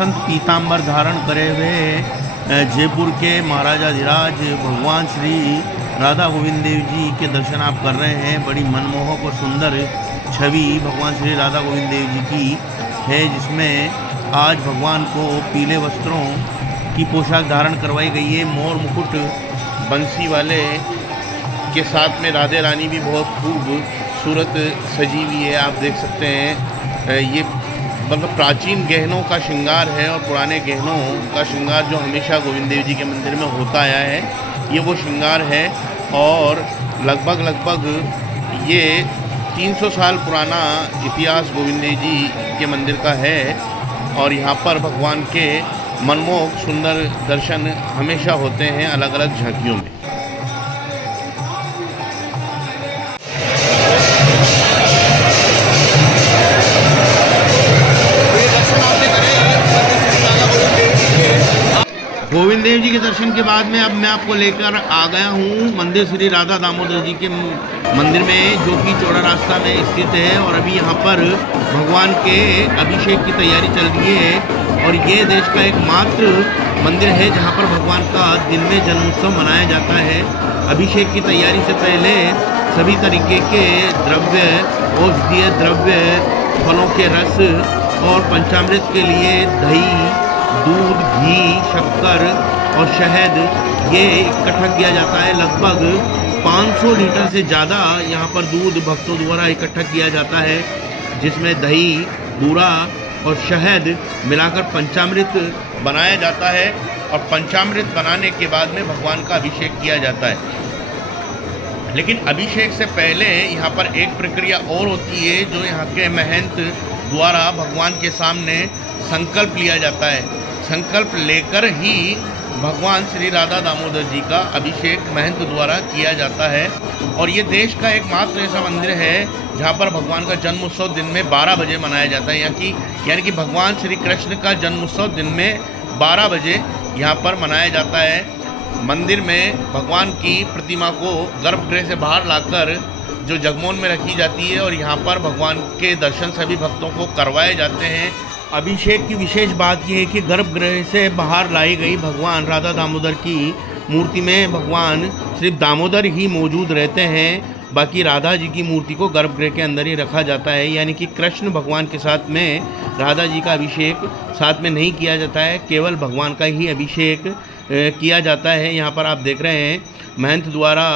बसंत पीताम्बर धारण करे हुए जयपुर के महाराजाधिराज भगवान श्री राधा गोविंद देव जी के दर्शन आप कर रहे हैं। बड़ी मनमोहक और सुंदर छवि भगवान श्री राधा गोविंद देव जी की है, जिसमें आज भगवान को पीले वस्त्रों की पोशाक धारण करवाई गई है। मोर मुकुट बंसी वाले के साथ में राधे रानी भी बहुत खूबसूरत सजी हुई है। आप देख सकते हैं ये मतलब प्राचीन गहनों का श्रृंगार है और पुराने गहनों का श्रृंगार जो हमेशा गोविंद देव जी के मंदिर में होता आया है, ये वो श्रृंगार है। और लगभग ये 300 साल पुराना इतिहास गोविंद देव जी के मंदिर का है और यहाँ पर भगवान के मनमोहक सुंदर दर्शन हमेशा होते हैं अलग अलग झांकियों में। गोविंद देव जी के दर्शन के बाद में अब मैं आपको लेकर आ गया हूँ मंदिर श्री राधा दामोदर जी के मंदिर में, जो कि चौड़ा रास्ता में स्थित है। और अभी यहाँ पर भगवान के अभिषेक की तैयारी चल रही है और ये देश का एकमात्र मंदिर है जहाँ पर भगवान का दिन में जन्मोत्सव मनाया जाता है। अभिषेक की तैयारी से पहले सभी तरीके के द्रव्य, औषधीय द्रव्य, फलों के रस और पंचामृत के लिए दही, दूध, घी, शक्कर और शहद ये इकट्ठा किया जाता है। लगभग 500 लीटर से ज़्यादा यहाँ पर दूध भक्तों द्वारा इकट्ठा किया जाता है, जिसमें दही, बूरा और शहद मिलाकर पंचामृत बनाया जाता है। और पंचामृत बनाने के बाद में भगवान का अभिषेक किया जाता है। लेकिन अभिषेक से पहले यहाँ पर एक प्रक्रिया और होती है, जो यहाँ के महंत द्वारा भगवान के सामने संकल्प लिया जाता है। संकल्प लेकर ही भगवान श्री राधा दामोदर जी का अभिषेक महंत द्वारा किया जाता है। और ये देश का एकमात्र ऐसा मंदिर है जहाँ पर भगवान का जन्मोत्सव दिन में 12 बजे मनाया जाता है। यानी कि भगवान श्री कृष्ण का जन्मोत्सव दिन में 12 बजे यहाँ पर मनाया जाता है। मंदिर में भगवान की प्रतिमा को गर्भगृह से बाहर लाकर जो जगमोहन में रखी जाती है और यहाँ पर भगवान के दर्शन सभी भक्तों को करवाए जाते हैं। अभिषेक की विशेष बात यह है कि गर्भगृह से बाहर लाई गई भगवान राधा दामोदर की मूर्ति में भगवान सिर्फ दामोदर ही मौजूद रहते हैं। बाकी राधा जी की मूर्ति को गर्भगृह के अंदर ही रखा जाता है। यानी कि कृष्ण भगवान के साथ में राधा जी का अभिषेक साथ में नहीं किया जाता है, केवल भगवान का ही अभिषेक किया जाता है। यहाँ पर आप देख रहे हैं महंत द्वारा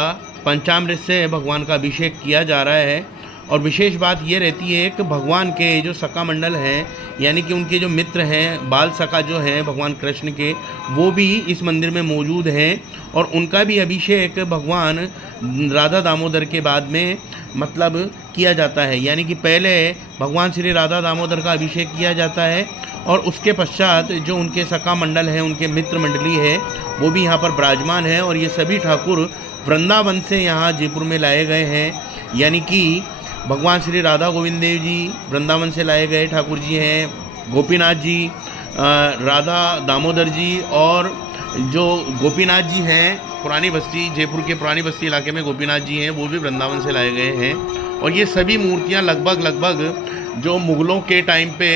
पंचामृत से भगवान का अभिषेक किया जा रहा है। और विशेष बात ये रहती है कि भगवान के जो सखा मंडल हैं, यानी कि उनके जो मित्र हैं, बाल सखा जो हैं भगवान कृष्ण के, वो भी इस मंदिर में मौजूद हैं और उनका भी अभिषेक भगवान राधा दामोदर के बाद में मतलब किया जाता है। यानी कि पहले भगवान श्री राधा दामोदर का अभिषेक किया जाता है और उसके पश्चात जो उनके सखा मंडल हैं, उनके मित्र मंडली है, वो भी यहाँ पर विराजमान है। और ये सभी ठाकुर वृंदावन से यहाँ जयपुर में लाए गए हैं। यानी कि भगवान श्री राधा गोविंद देव जी वृंदावन से लाए गए ठाकुर जी हैं, गोपीनाथ जी, राधा दामोदर जी, और जो गोपीनाथ जी हैं पुरानी बस्ती, जयपुर के पुरानी बस्ती इलाके में गोपीनाथ जी हैं, वो भी वृंदावन से लाए गए हैं। और ये सभी मूर्तियां लगभग जो मुग़लों के टाइम पे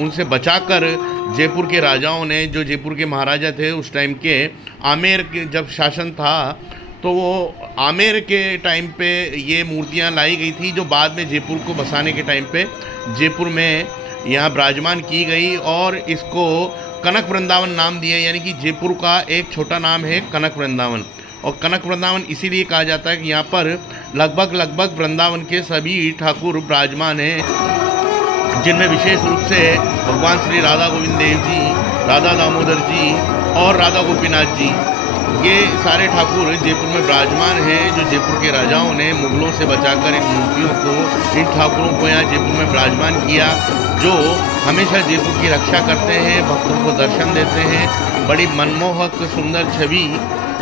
उनसे बचाकर जयपुर के राजाओं ने, जो जयपुर के महाराजा थे उस टाइम के, आमेर के जब शासन था तो वो आमेर के टाइम पे ये मूर्तियाँ लाई गई थी, जो बाद में जयपुर को बसाने के टाइम पे जयपुर में यहाँ विराजमान की गई और इसको कनक वृंदावन नाम दिया। यानी कि जयपुर का एक छोटा नाम है कनक वृंदावन। और कनक वृंदावन इसीलिए कहा जाता है कि यहाँ पर लगभग वृंदावन के सभी ठाकुर विराजमान हैं, जिनमें विशेष रूप से भगवान श्री राधा गोविंद देव जी, राधा दामोदर जी और राधा गोपीनाथ जी, ये सारे ठाकुर जयपुर में विराजमान हैं। जो जयपुर के राजाओं ने मुग़लों से बचाकर इन मूर्तियों को, इन ठाकुरों को यहाँ जयपुर में विराजमान किया, जो हमेशा जयपुर की रक्षा करते हैं, भक्तों को दर्शन देते हैं। बड़ी मनमोहक सुंदर छवि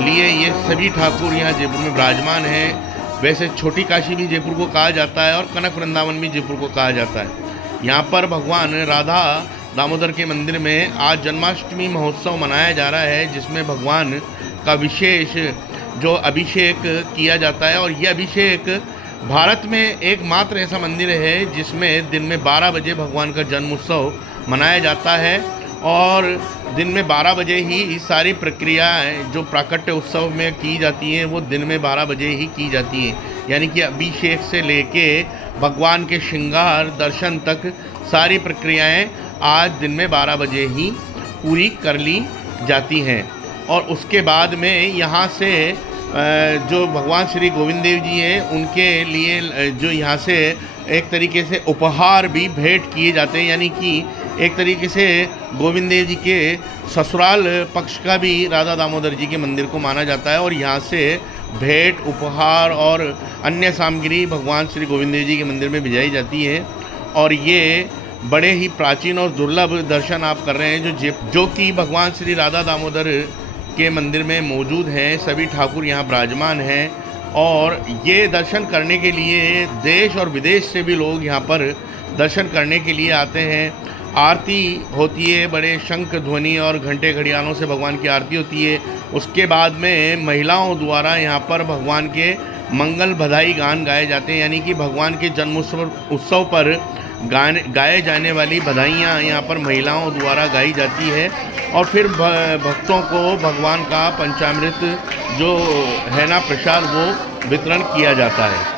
लिए ये सभी ठाकुर यहाँ जयपुर में विराजमान हैं। वैसे छोटी काशी भी जयपुर को कहा जाता है और कनक वृंदावन भी जयपुर को कहा जाता है। यहाँ पर भगवान राधा दामोदर के मंदिर में आज जन्माष्टमी महोत्सव मनाया जा रहा है, जिसमें भगवान का विशेष जो अभिषेक किया जाता है। और ये अभिषेक भारत में एकमात्र ऐसा मंदिर है जिसमें दिन में 12 बजे भगवान का जन्मोत्सव मनाया जाता है। और दिन में 12 बजे ही सारी प्रक्रियाएं जो प्राकट्य उत्सव में की जाती हैं वो दिन में 12 बजे ही की जाती हैं। यानी कि अभिषेक से लेके भगवान के श्रृंगार दर्शन तक सारी प्रक्रियाएं आज दिन में 12 बजे ही पूरी कर ली जाती हैं। और उसके बाद में यहाँ से जो भगवान श्री गोविंद देव जी हैं उनके लिए जो यहाँ से एक तरीके से उपहार भी भेंट किए जाते हैं। यानी कि एक तरीके से गोविंद देव जी के ससुराल पक्ष का भी राधा दामोदर जी के मंदिर को माना जाता है और यहाँ से भेंट उपहार और अन्य सामग्री भगवान श्री गोविंद देव जी के मंदिर में भिजाई जाती है। और ये बड़े ही प्राचीन और दुर्लभ दर्शन आप कर रहे हैं जो कि भगवान श्री राधा दामोदर के मंदिर में मौजूद हैं। सभी ठाकुर यहाँ विराजमान हैं और ये दर्शन करने के लिए देश और विदेश से भी लोग यहाँ पर दर्शन करने के लिए आते हैं। आरती होती है, बड़े शंख ध्वनि और घंटे घड़ियालों से भगवान की आरती होती है। उसके बाद में महिलाओं द्वारा यहाँ पर भगवान के मंगल बधाई गान गाए जाते हैं। यानी कि भगवान के जन्म उत्सव पर गाए जाने वाली बधाइयाँ यहाँ पर महिलाओं द्वारा गाई जाती है। और फिर भक्तों को भगवान का पंचामृत जो है ना प्रसाद वो वितरण किया जाता है।